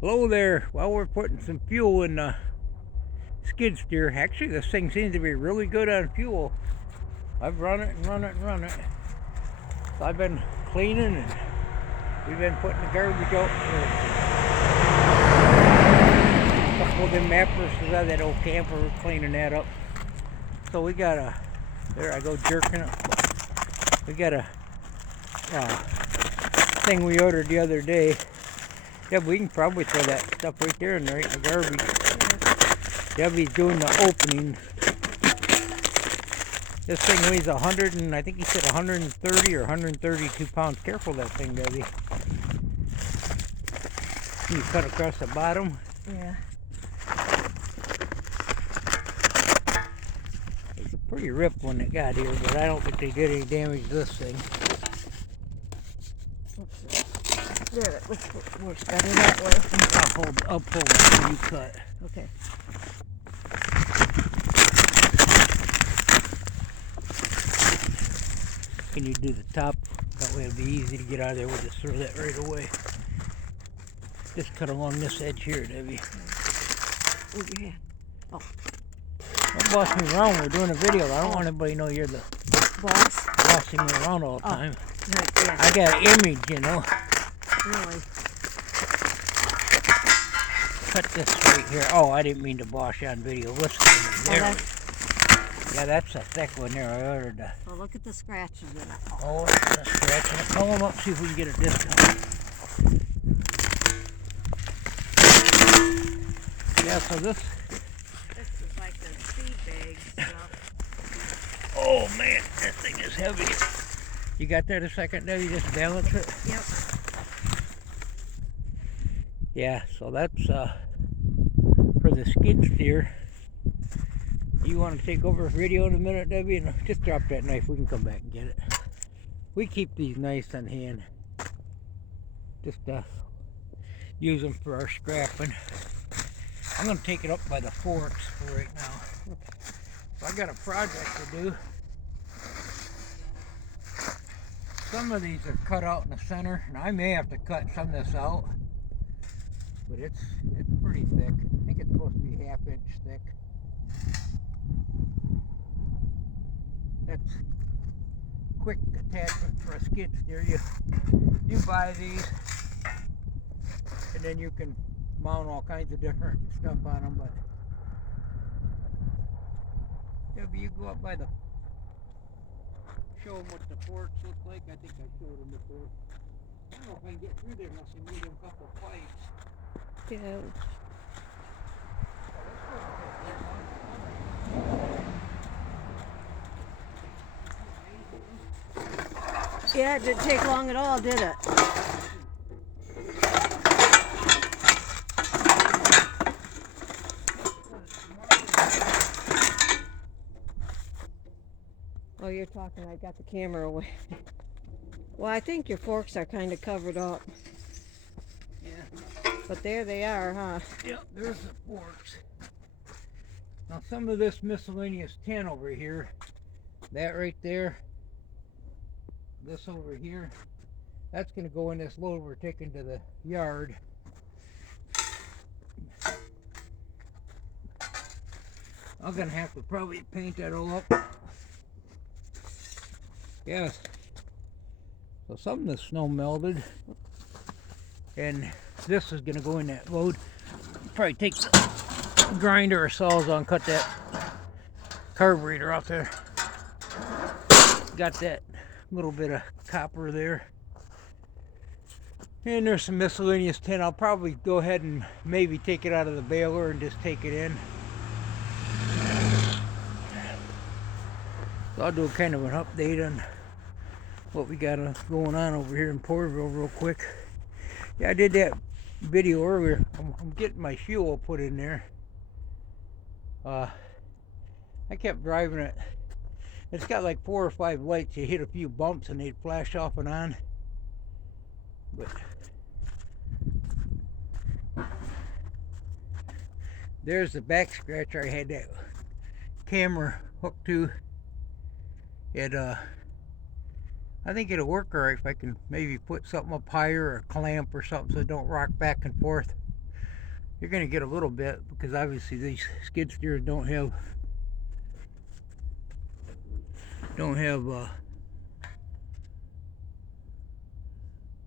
Hello there. Well, we're putting some fuel in the skid steer. Actually, this thing seems to be really good on fuel. I've run it and run it and run it. So I've been cleaning and we've been putting the garbage out for a couple of them mattresses out of that old camper. We're cleaning that up. So we got a, there I go jerking it. We got a thing we ordered the other day. Yeah, we can probably throw that stuff right there in the garbage. Debbie's doing the opening. This thing weighs 100 and I think he said 130 or 132 pounds. Careful that thing, Debbie. You cut across the bottom. Yeah. It's pretty ripped when it got here, but I don't think they did any damage to this thing. There, let's work better that way. I'll pull it when you cut. Okay. Can you do the top? That way it'll be easy to get out of there. We'll just throw that right away. Just cut along this edge here, Debbie. Move your hand. Oh. Don't boss me around. We're doing a video. I don't want anybody to know you're the boss. Bossing me around all the time. Right there. I got an image, you know. Really? Cut this right here. Oh, I didn't mean to boss you on video. Listen to me. There. Yeah, that's a thick one there. I ordered that. Well, look at the scratches in it. Oh, it's a scratch. Call them up, see if we can get a discount. Yeah, so this is like the seed bag stuff. Oh man, that thing is heavy. You got that a second, Debbie? Just balance it? Yep. Yeah, so that's for the skid steer. You want to take over video in a minute, Debbie? And just drop that knife. We can come back and get it. We keep these knives on hand. Just use them for our scrapping. I'm going to take it up by the forks for right now. So I got a project to do. Some of these are cut out in the center, and I may have to cut some of this out. But it's pretty thick. I think it's supposed to be ½ inch thick. That's quick attachment for a skid steer. You buy these, and then you can mount all kinds of different stuff on them. But Debbie, you go up by the, show them what the forks look like. I think I showed them before. I don't know if I can get through there unless I need a couple of pipes. Yeah. Yeah, it didn't take long at all, did it? Oh, you're talking, I got the camera away. Well, I think your forks are kind of covered up. Yeah. But there they are, huh? Yep, there's the forks. Now some of this miscellaneous tin over here, that right there, this over here, that's going to go in this load we're taking to the yard. I'm going to have to probably paint that all up. Yes. So some of the snow melted, and this is going to go in that load. Probably take the grinder or sawzall and cut that carburetor off there. Got that little bit of copper there. And there's some miscellaneous tin. I'll probably go ahead and maybe take it out of the baler and just take it in. So I'll do kind of an update on what we got going on over here in Poorville real quick. Yeah, I did that video earlier. I'm getting my fuel put in there. I kept driving it. It's got like 4 or 5 lights. You hit a few bumps and they'd flash off and on. But there's the back scratcher I had that camera hooked to. I think it'll work alright if I can maybe put something up higher or a clamp or something so it don't rock back and forth. You're going to get a little bit because obviously these skid steers don't have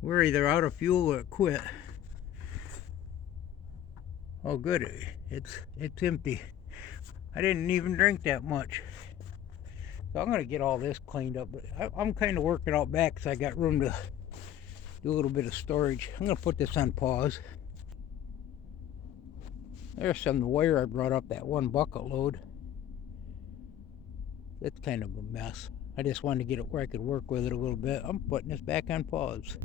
we're either out of fuel or it quit. Oh good, it's empty. I didn't even drink that much. So I'm going to get all this cleaned up, but I'm kind of working out back so I got room to do a little bit of storage. I'm going to put this on pause. There's some wire I brought up, that one bucket load. It's kind of a mess. I just wanted to get it where I could work with it a little bit. I'm putting this back on pause.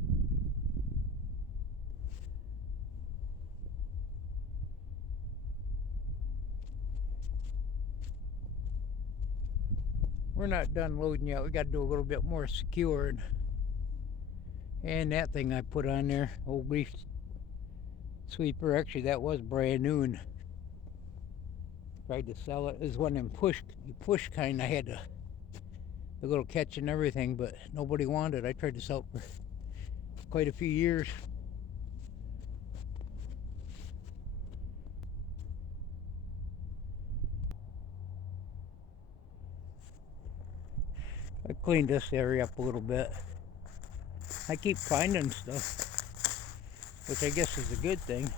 We're not done loading yet. We got to do a little bit more secured. And that thing I put on there, old leaf sweeper, actually that was brand new and tried to sell it. It was one of them push kind. I had the little catch and everything, but nobody wanted it. I tried to sell it for quite a few years. I cleaned this area up a little bit. I keep finding stuff, which I guess is a good thing.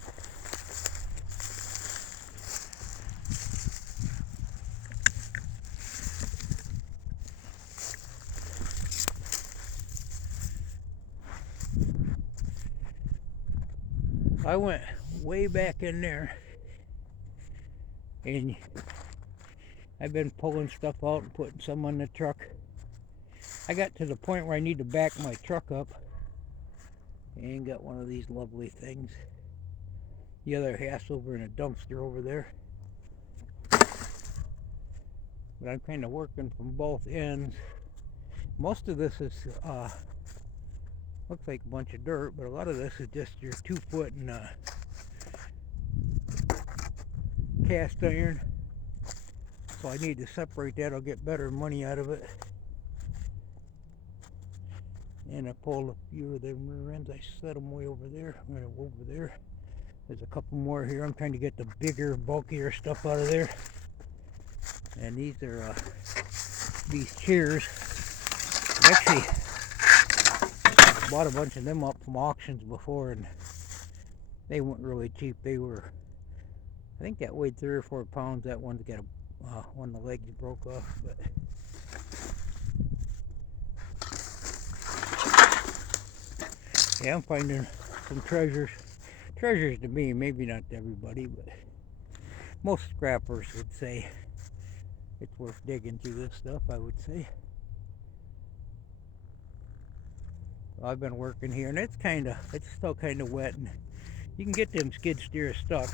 I went way back in there and I've been pulling stuff out and putting some on the truck. I got to the point where I need to back my truck up and got one of these lovely things. The other half's over in a dumpster over there. But I'm kind of working from both ends. Most of this is looks like a bunch of dirt, but a lot of this is just your 2-foot and cast iron. So I need to separate that. I'll get better money out of it. And I pulled a few of them rear ends. I set them way over there. I'm gonna go over there. There's a couple more here. I'm trying to get the bigger, bulkier stuff out of there. And these are these chairs. Actually, bought a bunch of them up from auctions before, and they weren't really cheap. They were, I think that weighed 3 or 4 pounds. That one's got one of the legs broke off, but yeah, I'm finding some treasures. Treasures to me, maybe not to everybody, but most scrappers would say it's worth digging through this stuff, I would say. I've been working here, and it's still kind of wet, and you can get them skid steers stuck.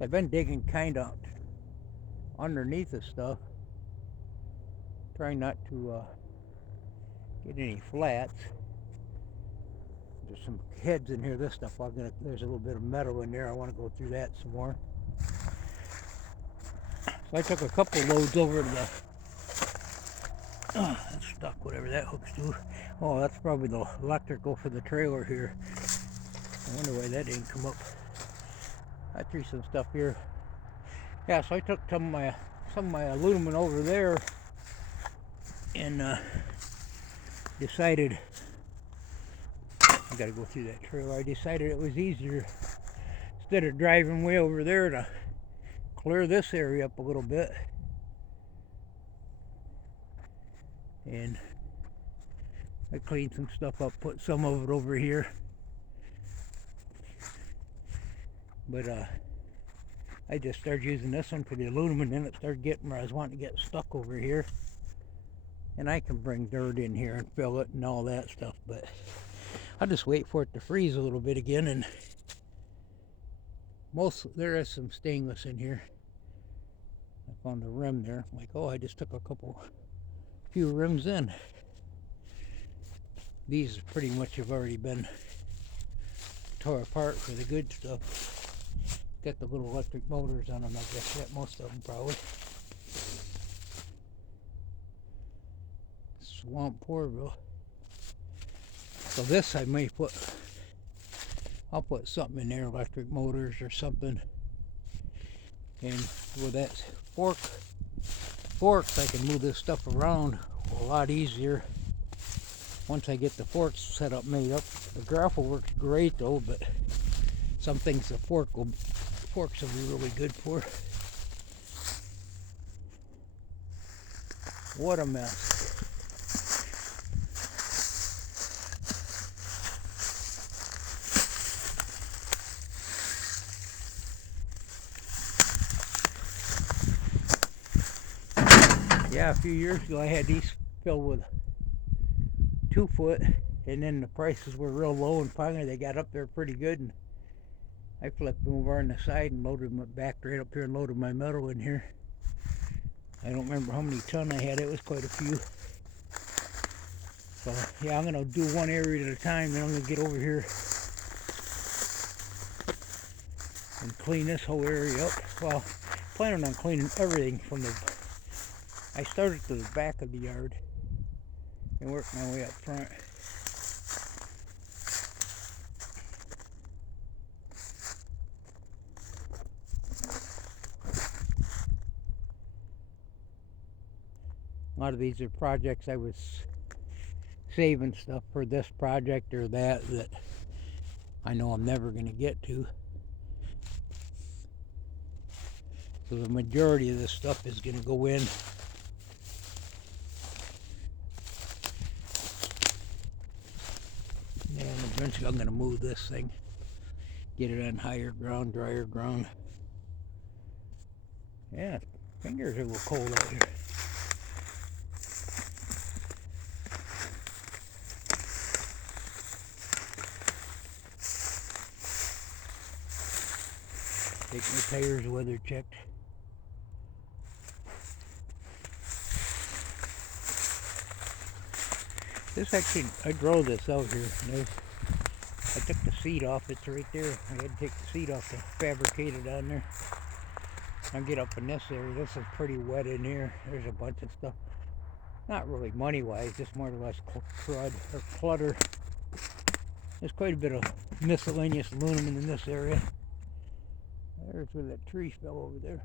I've been digging kind of underneath the stuff, trying not to get any flats. There's some heads in here. This stuff, there's a little bit of metal in there. I want to go through that some more. So I took a couple loads over to the that's stuck, whatever that hooks to. Oh, that's probably the electrical for the trailer here. I wonder why that didn't come up. I threw some stuff here. Yeah, so I took some of my aluminum over there and decided I gotta go through that trailer. I decided it was easier, instead of driving way over there, to clear this area up a little bit. And I cleaned some stuff up, put some of it over here. But I just started using this one for the aluminum, and then it started getting where I was wanting to get stuck over here. And I can bring dirt in here and fill it and all that stuff, but I'll just wait for it to freeze a little bit again. And there is some stainless in here. I found a rim there. I'm like, oh, I just took few rims in. These pretty much have already been tore apart for the good stuff. Got the little electric motors on them, I guess. Yeah, most of them probably. Swamp Poorville. So this I may put I'll put something in there, electric motors or something. And with that forks, I can move this stuff around a lot easier. Once I get the forks set up, made up. The grapple works great though, but some things the forks will be really good for. What a mess. Yeah, a few years ago I had these filled with 2 foot, and then the prices were real low, and finally they got up there pretty good, and I flipped them over on the side and loaded them back right up here and loaded my metal in here. I don't remember how many ton I had. It was quite a few. So yeah, I'm gonna do one area at a time, then I'm gonna get over here and clean this whole area up. Well, planning on cleaning everything from the, I started to the back of the yard and worked my way up front. A lot of these are projects I was saving stuff for this project or that I know I'm never going to get to. So the majority of this stuff is going to go in. And eventually I'm going to move this thing, get it on higher ground, drier ground. Yeah, fingers are a little cold out here. Take my tires weather checked. This actually, I drove this out here. I took the seat off, it's right there. I had to take the seat off to fabricate it on there. I'll get up in this area. This is pretty wet in here. There's a bunch of stuff. Not really money-wise, just more or less crud or clutter. There's quite a bit of miscellaneous aluminum in this area. There's where that tree fell over there.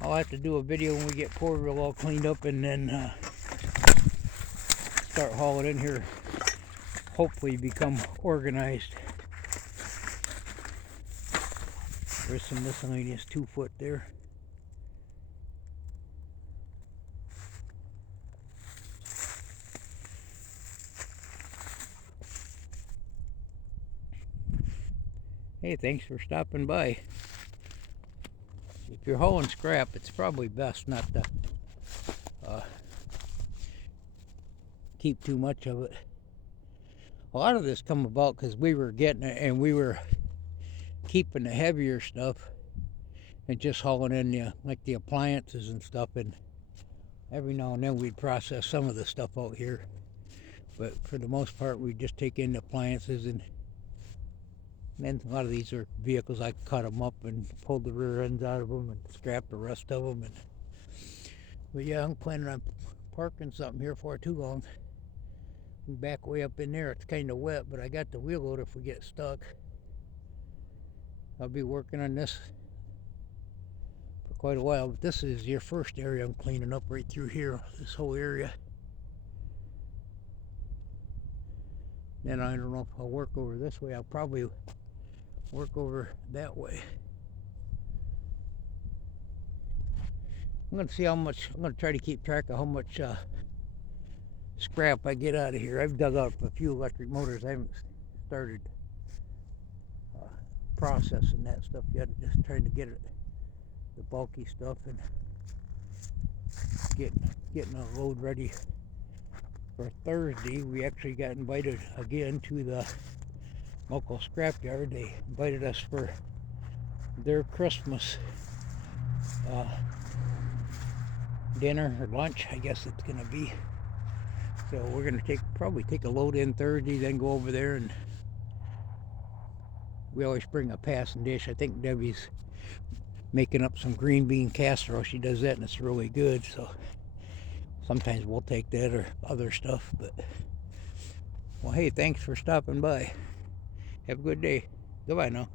I'll have to do a video when we get Poorville all cleaned up, and then start hauling in here. Hopefully become organized. There's some miscellaneous 2 foot there. Hey, thanks for stopping by. If you're hauling scrap, it's probably best not to keep too much of it. A lot of this come about because we were getting it and we were keeping the heavier stuff and just hauling in like the appliances and stuff, and every now and then we'd process some of the stuff out here, but for the most part we just take in the appliances, and then a lot of these are vehicles I cut them up and pulled the rear ends out of them and scrapped the rest of them. But yeah, I'm planning on parking something here for too long. Back way up in there, it's kind of wet, but I got the wheel load if we get stuck. I'll be working on this for quite a while, but this is your first area I'm cleaning up right through here, this whole area. Then I don't know if I'll work over this way. I'll probably work over that way. I'm going to see how much, I'm going to try to keep track of how much scrap I get out of here. I've dug out a few electric motors. I haven't started processing that stuff yet. I'm just trying to get it, the bulky stuff, and getting a load ready for Thursday. We actually got invited again to the local scrapyard. They invited us for their Christmas dinner or lunch, I guess it's gonna be. So we're gonna probably take a load in Thursday, then go over there, and we always bring a passing dish. I think Debbie's making up some green bean casserole. She does that and it's really good, so sometimes we'll take that or other stuff. But Well, hey, thanks for stopping by. Have a good day. Goodbye now.